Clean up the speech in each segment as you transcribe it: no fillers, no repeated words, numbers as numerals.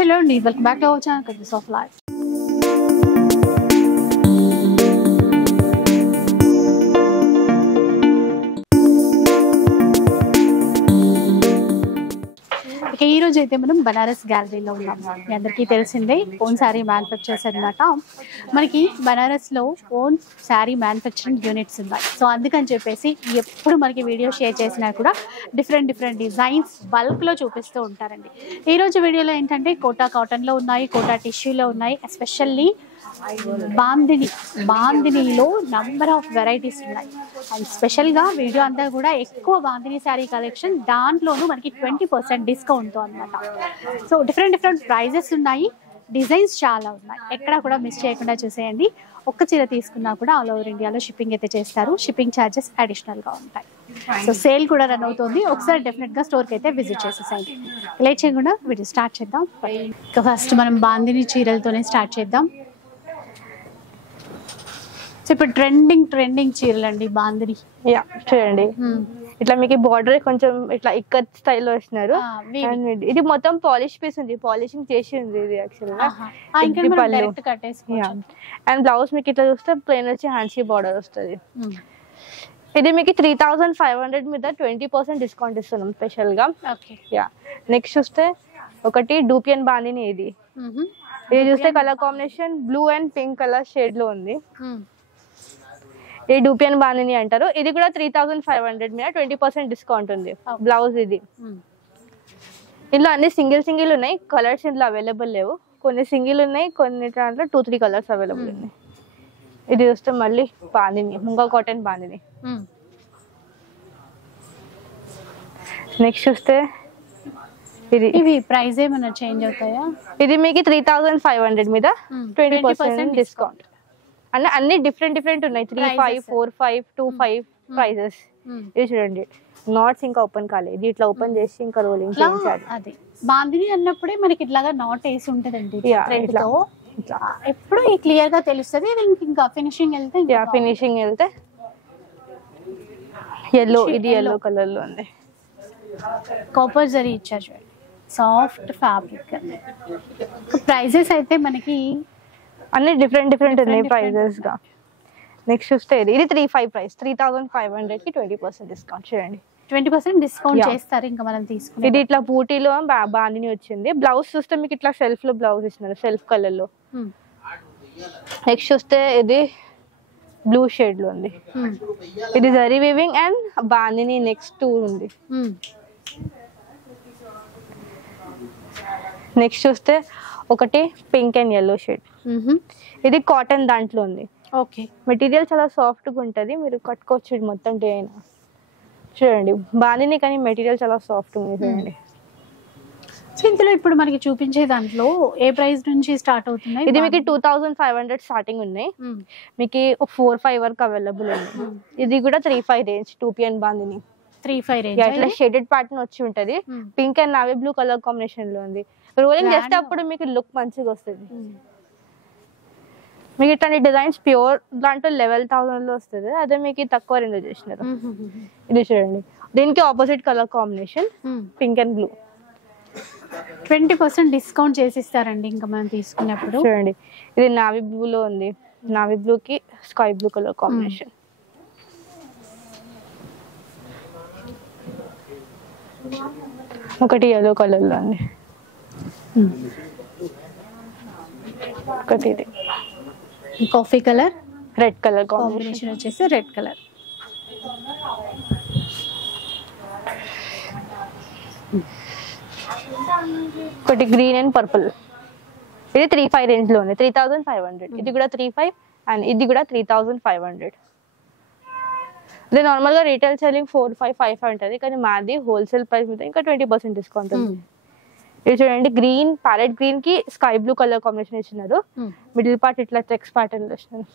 Hello and welcome back to our channel Colors of Life. ఈ రోజు అయితే మనం బనారస్ గ్యాలరీలో ఉన్నాం. మీ అందరికీ తెలిసిందే ఓన్ శారీ మ్యానుఫ్యాక్చర్స్ అన్నమాట. మనకి బనారస్లో ఓన్ శారీ మ్యానుఫ్యాక్చరింగ్ యూనిట్స్ ఉన్నాయి. సో అందుకని చెప్పేసి ఎప్పుడు మనకి వీడియో షేర్ చేసినా కూడా డిఫరెంట్ డిజైన్స్ బల్క్లో చూపిస్తూ ఉంటారండి. ఈరోజు వీడియోలో ఏంటంటే కోటా కాటన్లో ఉన్నాయి, కోటా టిష్యూలో ఉన్నాయి, ఎస్పెషల్లీ బాందినీలో నంబర్ ఆఫ్ వెరైటీస్ ఉన్నాయి. అండ్ స్పెషల్గా వీడియో అంతా కూడా ఎక్కువ బాందినీ శారీ కలెక్షన్, దాంట్లోనూ మనకి 20% డిస్కౌంట్తో అనమాట. సో డిఫరెంట్ ప్రైజెస్ ఉన్నాయి, డిజైన్స్ చాలా ఉన్నాయి. ఎక్కడ కూడా మిస్ చేయకుండా చూసేయండి. ఒక్క చీర తీసుకున్నా కూడా ఆల్ ఓవర్ ఇండియాలో షిప్పింగ్ అయితే చేస్తారు. షిప్పింగ్ ఛార్జెస్ అడిషనల్గా ఉంటాయి. సో సేల్ కూడా రన్ అవుతుంది. ఒకసారి డెఫినెట్గా స్టోర్కి అయితే విజిట్ చేసేసేయండి. లేట్ చేయకుండా వీడియో స్టార్ట్ చేద్దాం. ఇక ఫస్ట్ మనం బాందినీ చీరలతోనే స్టార్ట్ చేద్దాం. ఇప్పుడు ట్రెండింగ్ చీరలు అండి బాందిని. యా చూడండి, ఇట్లా మీకు బార్డర్ కొంచెం ఇట్లా ఇక్కత్ స్టైల్లో వేసినారు. ఇది మొత్తం పాలిష్ పీస్ ఉంది, పాలిషింగ్ చేసి ఉంది ఇది యాక్చువల్గా. అండ్ బ్లౌజ్ మీకు ఇట్లా చూస్తే ప్లెయిన్ వచ్చి హ్యాండ్స్కి బార్డర్ వస్తుంది. ఇది మీకు 3500 మీద 20% డిస్కౌంట్ ఇస్తున్నాం స్పెషల్గా. యా నెక్స్ట్ చూస్తే ఒకటి డూపియన్ బాందిని. ఇది చూస్తే colour combination blue and pink colour shade లో ఉంది. ఇది డూపియన్ బాందిని అంటారు. ఇది కూడా 3500 మీద 20% డిస్కౌంట్ ఉంది. బ్లౌజ్ ఇది. ఇందులో అన్ని సింగిల్ ఉన్నాయి, కలర్స్ ఇందులో అవైలబుల్ లేవు. కొన్ని సింగిల్ ఉన్నాయి, కొన్ని దాంట్లో 2-3 కలర్స్ అవైలబుల్ ఉన్నాయి. ఇది చూస్తే మళ్ళీ బాందిని, ముంగా కాటన్ బాందిని. నెక్స్ట్ చూస్తే ఇవి ప్రైస్ ఏమైనా చేంజ్ అవుతాయా? ఇది మీకు 3500 మీద 20% డిస్కౌంట్. అంటే అన్ని డిఫరెంట్ ఉన్నాయి. 35, 45, 25 ప్రైజెస్. ఇది చూడండి, నాట్స్ ఇంకా ఓపెన్ కాలేదు. ఇది ఇట్లా ఓపెన్ చేసి ఇంకా రోలింగ్ చేయాలి. అది బాందిని అన్నప్పుడే మనకి ఇట్లాగా నాట్ వేసి ఉంటదండి. ఎప్పుడు క్లియర్ గా తెలుస్తుంది. ఇంకా ఫినిషింగ్ వెళ్తే ఎల్లో, ఇది ఎల్లో కలర్ లో ఉంది. కాపర్ జరీ ఇచ్చారు చూడండి, సాఫ్ట్ ఫ్యాబ్రిక్. ప్రైజెస్ అయితే మనకి అన్ని డిఫరెంట్ ఉన్నాయి ప్రైజెస్ గా. నెక్స్ట్ చూస్తే ఇది 35 ప్రైస్, 3500 కి 20% డిస్కౌంట్. చూడండి 20% డిస్కౌంట్ చేస్తారు. ఇంకా మనం తీసుకుని ఇది ఇట్లా బూటీలో బాందిని వచ్చింది. బ్లౌజ్ చూస్తే మీకు ఇట్లా సెల్ఫ్ లో బ్లౌజ్ ఇస్తున్నారు, సెల్ఫ్ కలర్ లో. నెక్స్ట్ చూస్తే ఇది బ్లూ షేడ్ లో ఉంది. ఇది zari weaving and bandhani next ఉంది. నెక్స్ట్ చూస్తే ఒకటి పింక్ అండ్ ఎల్లో షేడ్. ఇది కాటన్ దాంట్లో ఉంది. ఓకే, మెటీరియల్ చాలా సాఫ్ట్ గా ఉంటది, మీరు కట్టుకోవచ్చు మొత్తం డే అయినా. చూడండి బాందిని, కానీ మెటీరియల్ చాలా సాఫ్ట్ ఉంది. చూడండి ఇందులో ఇప్పుడు మనకి చూపించే దాంట్లో ఏ ప్రైస్ నుంచి స్టార్ట్ అవుతున్నాయి? ఇది మీకు 2500 స్టార్టింగ్ ఉన్నాయి. మీకు 4-5 వరకు అవైలబుల్ ఉంది. ఇది కూడా 3-5 రేంజ్. టూపియన్ బాందిని 3-5 రేంజ్. ఇట్లా షేడెడ్ ప్యాటర్న్ వచ్చి ఉంటది. Pink and navy blue colour combination లో ఉంది. రోలింగ్ చేస్తే అప్పుడు మీకు లుక్ మంచిగా వస్తుంది. మీకు ఇట్లాంటి డిజైన్స్ ప్యూర్ దాంట్లో 11,000 లో వస్తుంది. అదే మీకు తక్కువ రేంజ్ చేసినారు. ఇది చూడండి, దీనికి opposite colour combination pink and blue. 20% discount చేసిస్తారండి ఇంకా మనం తీసుకున్నప్పుడు. చూడండి ఇది నావీ బ్లూ లో ఉంది. నావీ బ్లూ కి స్కై బ్లూ కలర్ కాంబినేషన్. ఒకటి ఎల్లో కలర్ లో ఉంది. ఒకటి ఇది coffee colour, red colour combination వచ్చేసి రెడ్ కలర్. ఒకటి గ్రీన్ అండ్ పర్పుల్. ఇది 3-5 రేంజ్ లో ఉంది. 3500. ఇది కూడా 35 అండ్ ఇది కూడా 3500. ఇది నార్మల్ గా రీటైల్ సెల్లింగ్ 4-5 ఉంటుంది, కానీ మాది హోల్సేల్ ప్రైస్ మీద ఇంకా 20% డిస్కౌంట్ ఉంది. ఇది చూడండి, గ్రీన్, ప్యారెట్ గ్రీన్ కి స్కై బ్లూ కలర్ కాంబినేషన్ ఇచ్చినారు. మిడిల్ పార్ట్ ఇట్లా చెక్స్ ప్యాటర్న్ లో ఇచ్చినారు.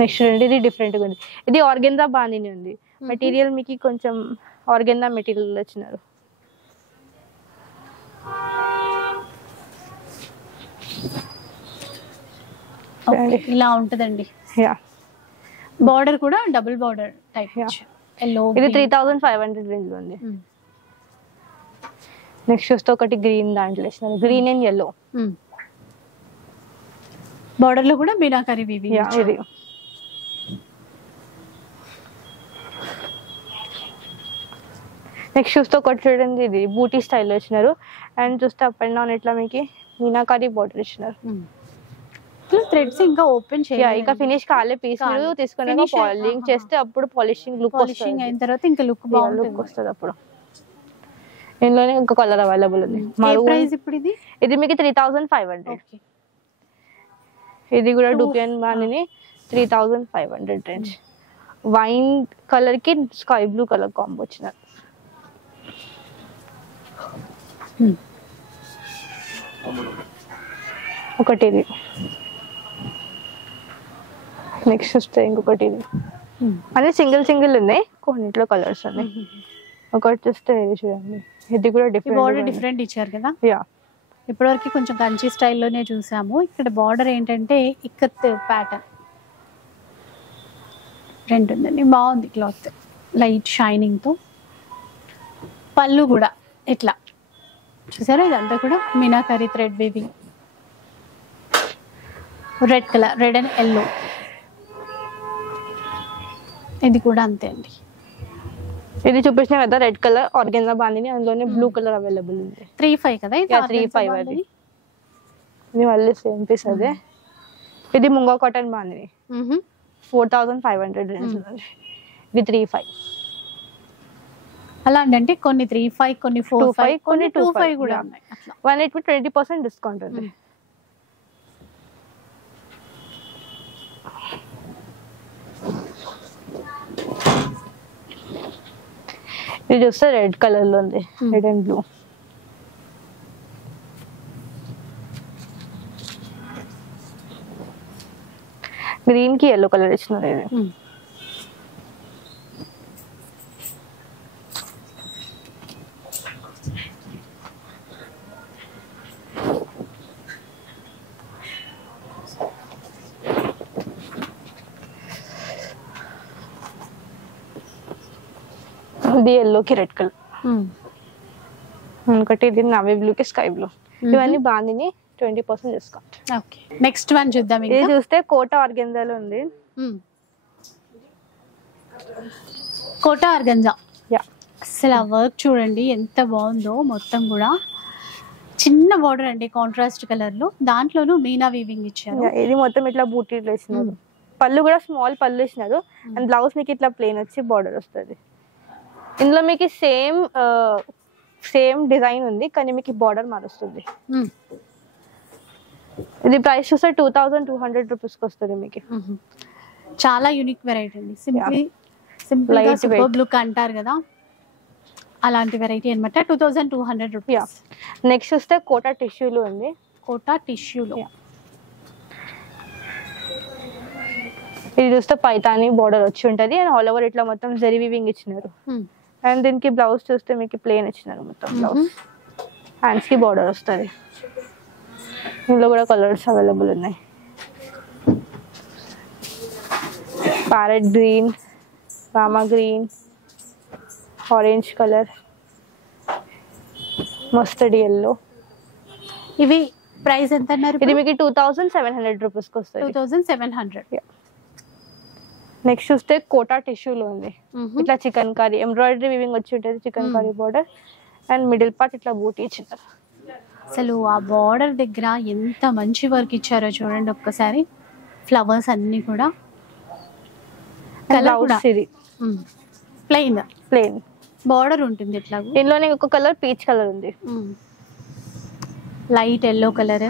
నెక్స్ట్ చూడండి, ఇది డిఫరెంట్ గా ఉంది. ఇది ఆర్గెన్జా బాందిని ఉంది. మెటీరియల్ మీకు కొంచెం ఆర్గెన్జా మెటీరియల్ వచ్చినారు. ఇలా ఉంటదండి. బార్డర్ కూడా డబుల్ బార్డర్ టైప్. ఇది 3500 రేంజ్ లో ఉంది. నెక్స్ట్ చూస్తే ఒకటి గ్రీన్ దాంట్లో ఇచ్చినారు, గ్రీన్ అండ్ yellow. బార్డర్ లో కూడా మీనాకరి వీవింగ్. ఇది నెక్స్ట్ చూస్తే ఒకటి చూడండి, ఇది బూటీ స్టైల్లో ఇచ్చినారు. అండ్ చూస్తే అప్ అండ్ డౌన్ ఇట్లా మీకు మీనాకరి బార్డర్ ఇచ్చినారు. థ్రెడ్స్ ఇంకా ఓపెన్ చేయాలి, ఇంకా ఫినిష్ కాలే పీస్ తీసుకున్నాక పాలిషింగ్ చేస్తే అప్పుడు పాలిషింగ్ లుక్ పాలిషింగ్ అయిన తర్వాత ఇంకా లుక్ బాగుంటుంది వస్తుంది. అప్పుడు ఇందులోనే ఇంకో కలర్ అవైలబుల్ ఉంది. ప్రైస్ ఇప్పుడు ఇది మీకు 3500. ఇది కూడా డూపియన్ బాని 3500 రేంజ్. వైన్ కలర్ కి స్కై బ్లూ కలర్ కాంబో వచ్చినారు. ఒకటి ఇది, నెక్స్ట్ వస్తే ఇంకొకటి ఇది. అదే సింగిల్ సింగిల్ ఉన్నాయి, కొన్నిట్లో కలర్స్ ఉన్నాయి. ఒకటి చూస్తే ఇది చూడండి, ఇది కూడా డిఫరెంట్ ఇచ్చారు కదా. యా, ఇప్పటివరకు కొంచెం కంచి స్టైల్లోనే చూసాము. ఇక్కడ బార్డర్ ఏంటంటే ఇక్కత్ ప్యాటర్న్ ప్రింట్ ఉందండి, బాగుంది క్లాత్, లైట్ షైనింగ్ తో. పళ్ళు కూడా ఇట్లా చూసారా, ఇదంతా కూడా meenakari thread weaving. Red colour, red and yellow. ఇది కూడా అంతే అండి. ఇది చూపించిన కదా రెడ్ కలర్ ఆర్గెన్జా బాందిని, అందులోనే బ్లూ కలర్ అవైలబుల్ ఉంది. 35 కదా ఇది. 35 అది. ఇది మళ్ళీ సేమ్ పీస్ అదే. ఇది ముంగా కాటన్ బాందిని 4500 రేంజ్. ఇది 35. అలా అంటే కొన్ని 35, కొన్ని 45, కొన్ని 25 కూడా ఉన్నాయి. అట్లా 20% డిస్కౌంట్ ఉంది. ఇది చూస్తే రెడ్ కలర్ లో ఉంది, రెడ్ అండ్ బ్లూ. గ్రీన్ కి yellow కలర్ ఇచ్చినారు. ఇది ఇది yellow కి రెడ్ కలర్. ఒకటి ఇది నావీ బ్లూ కి స్కై బ్లూ. ఇవన్నీ bandhani 20% discount. Okay, next one చూద్దాం. ఇది చూస్తే కోటా ఆర్గెన్జాలో ఉంది. Quota organza. యా, అసలు ఆ వర్క్ చూడండి ఎంత బాగుందో. మొత్తం కూడా చిన్న బార్డర్ అండి, కాంట్రాస్ట్ కలర్ లో, దాంట్లోనూ మీనా వీవింగ్ ఇచ్చారు. ఇది మొత్తం ఇట్లా బూటీ ఇచ్చినారు. పళ్ళు కూడా స్మాల్ పళ్ళు ఇచ్చినారు. అండ్ బ్లౌజ్ మీకు ఇట్లా ప్లెయిన్ వచ్చి బార్డర్ వస్తుంది. ఇందులో మీకు సేమ్ డిజైన్ ఉంది, కానీ మీకు బార్డర్ మారుస్తుంది. ఇది ప్రైస్ చూస్తే 2200 రూపీస్కి వస్తుంది మీకు. చాలా యూనిక్ వెరైటీ అండి. సింపుల్ గా సూపర్ లుక్ అంటారు కదా, అలాంటి వెరైటీ అన్నమాట. 2200 రూపీస్. నెక్స్ట్ చూస్తే కోటా టిష్యూలో ఉంది. కోటా టిష్యూలో ఇది చూస్తే పైతాని బార్డర్ వచ్చి ఉంటది. అండ్ ఆల్ ఓవర్ ఇట్లా మొత్తం జరీ వీవింగ్ ఇచ్చినారు. అండ్ దీనికి బ్లౌజ్ చూస్తే మీకు ప్లెయిన్ ఇచ్చినారు మొత్తం బ్లౌజ్. హ్యాండ్స్ కి బార్డర్ వస్తుంది. ఇందులో కూడా కలర్స్ అవైలబుల్ ఉన్నాయి. Parrot green, Rama green, orange colour, mustard yellow. ఇవి ప్రైస్ ఎంత అన్నారు? ఇది మీకు 2700 రూపీస్కి వస్తుంది. 2700. నెక్స్ట్ చూస్తే కోటా టిష్యూలో ఉంది. ఇట్లా చికెన్ కర్రీ ఎంబ్రాయిడరీ వీవింగ్ వచ్చి ఉంటుంది, chicken curry border. And middle part ఇట్లా బూటీ ఇచ్చారు. అసలు ఆ బార్డర్ దగ్గర ఎంత మంచి వర్క్ ఇచ్చారో చూడండి ఒక్కసారి. ఫ్లవర్స్ అన్ని కూడా ప్లెయిన్ బార్డర్ ఉంటుంది. ఇట్లా ఇందులోనే ఒక కలర్ పీచ్ కలర్ ఉంది, లైట్ ఎల్లో కలర్.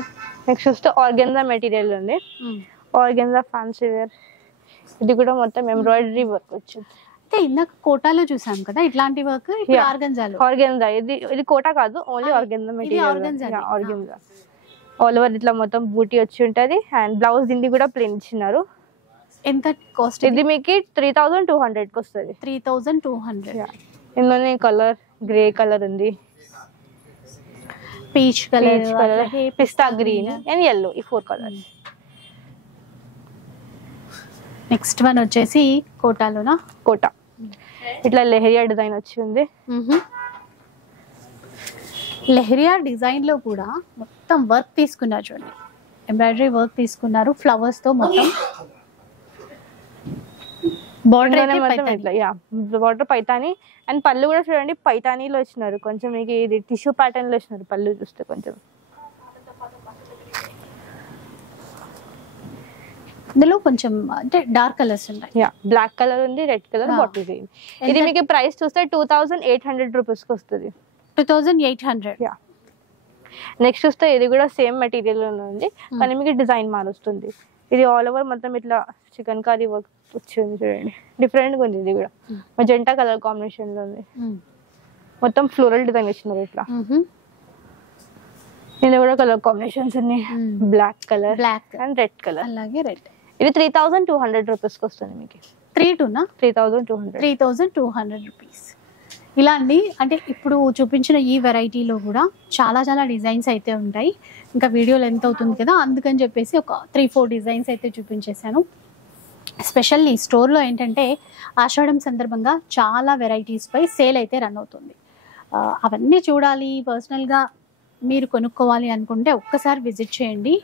నెక్స్ట్ చూస్తే ఆర్గెన్జా మెటీరియల్ ఉంది, ఆర్గెన్జా ఫ్యాన్సీ వేర్. ఇది కూడా మొత్తం ఎంబ్రాయిడరీ వర్క్ వచ్చింది. అయితే ఇందాక కోటాలో చూసాం కదా ఇట్లాంటి వర్క్, ఆర్గెన్జాలో. ఆర్గెన్జా ఇది కోటా కాదు, only organza material. Organza all over ఇట్లా మొత్తం బూటీ వచ్చి ఉంటది. అండ్ బ్లౌజ్ దీన్ని కూడా ప్లెయిన్ ఇచ్చినారు. ఎంత కాస్ట్? ఇది మీకు 3200 కి వస్తుంది. 3200. ఇందులోనే కలర్ గ్రే కలర్ ఉంది, peach colour, pista green and yellow. ఈ 4 కలర్స్. నెక్స్ట్ వన్ వచ్చేసి కోటాలోనా? కోటా ఇట్లా లెహరియా డిజైన్ వచ్చి ఉంది. లెహరియా డిజైన్ లో కూడా మొత్తం వర్క్ తీసుకున్నారు చూడండి, ఎంబ్రాయిడరీ వర్క్ తీసుకున్నారు ఫ్లవర్స్ తో మొత్తం. బార్డర్ పైతాని అండ్ పళ్ళు కూడా చూడండి పైతానీలో వచ్చినారు. కొంచెం మీకు ఇది టిష్యూ ప్యాటర్న్ లో వచ్చినారు పళ్ళు చూస్తే కొంచెం. ఇందులో కొంచెం అంటే డార్క్ కలర్స్ ఉన్నాయి. బ్లాక్ కలర్ ఉంది, రెడ్ కలర్ బాటిల్ గ్రీన్. ఇది మీకు ప్రైస్ చూస్తే 2800 రూపీస్ కి వస్తుంది. 2800. నెక్స్ట్ చూస్తే ఇది కూడా సేమ్ మెటీరియల్ ఉంది కానీ మీకు డిజైన్ మారుస్తుంది. ఇది ఆల్ ఓవర్ మొత్తం ఇట్లా చికెన్ కర్రీ వర్క్ వచ్చింది చూడండి, డిఫరెంట్ గా ఉంది. ఇది కూడా మజెంటా కలర్ కాంబినేషన్ లో ఉంది, మొత్తం ఫ్లోరల్ డిజైన్ ఇచ్చినారు ఇట్లా. ఇది కూడా కలర్ కాంబినేషన్స్ ఉన్నాయి, black colour and red colour. అలాగే రెడ్. ఇది 3200 రూపీస్ కి వస్తుంది మీకు. 3200 రూపీస్. ఇలా అండి, అంటే ఇప్పుడు చూపించిన ఈ వెరైటీలో కూడా చాలా చాలా డిజైన్స్ అయితే ఉంటాయి. ఇంకా వీడియో లెంత్ అవుతుంది కదా, అందుకని చెప్పేసి ఒక 3-4 డిజైన్స్ అయితే చూపించేశాను. స్పెషల్లీ స్టోర్లో ఏంటంటే ఆషాఢం సందర్భంగా చాలా వెరైటీస్ పై సేల్ అయితే రన్ అవుతుంది. అవన్నీ చూడాలి, పర్సనల్గా మీరు కొనుక్కోవాలి అనుకుంటే ఒక్కసారి విజిట్ చేయండి.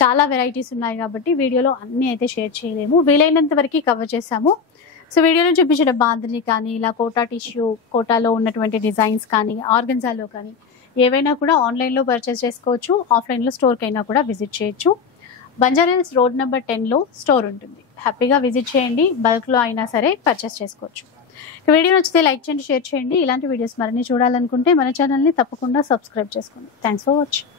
చాలా వెరైటీస్ ఉన్నాయి కాబట్టి వీడియోలో అన్నీ అయితే షేర్ చేయలేము, వీలైనంత వరకు కవర్ చేసాము. సో వీడియోలో చూపించిన బాందిని కానీ, ఇలా కోటా టిష్యూ, కోటాలో ఉన్నటువంటి డిజైన్స్ కానీ, ఆర్గన్జాలో కానీ ఏవైనా కూడా ఆన్లైన్లో పర్చేస్ చేసుకోవచ్చు, ఆఫ్లైన్లో స్టోర్కి అయినా కూడా విజిట్ చేయొచ్చు. బంజారాహిల్స్ రోడ్ నెంబర్ 10లో స్టోర్ ఉంటుంది. హ్యాపీగా విజిట్ చేయండి, బల్క్లో అయినా సరే పర్చేస్ చేసుకోవచ్చు. వీడియో నచ్చితే లైక్ చేయండి, షేర్ చేయండి. ఇలాంటి వీడియోస్ మరిన్ని చూడాలనుకుంటే మన ఛానల్ని తప్పకుండా సబ్స్క్రైబ్ చేసుకోండి. Thanks for watching.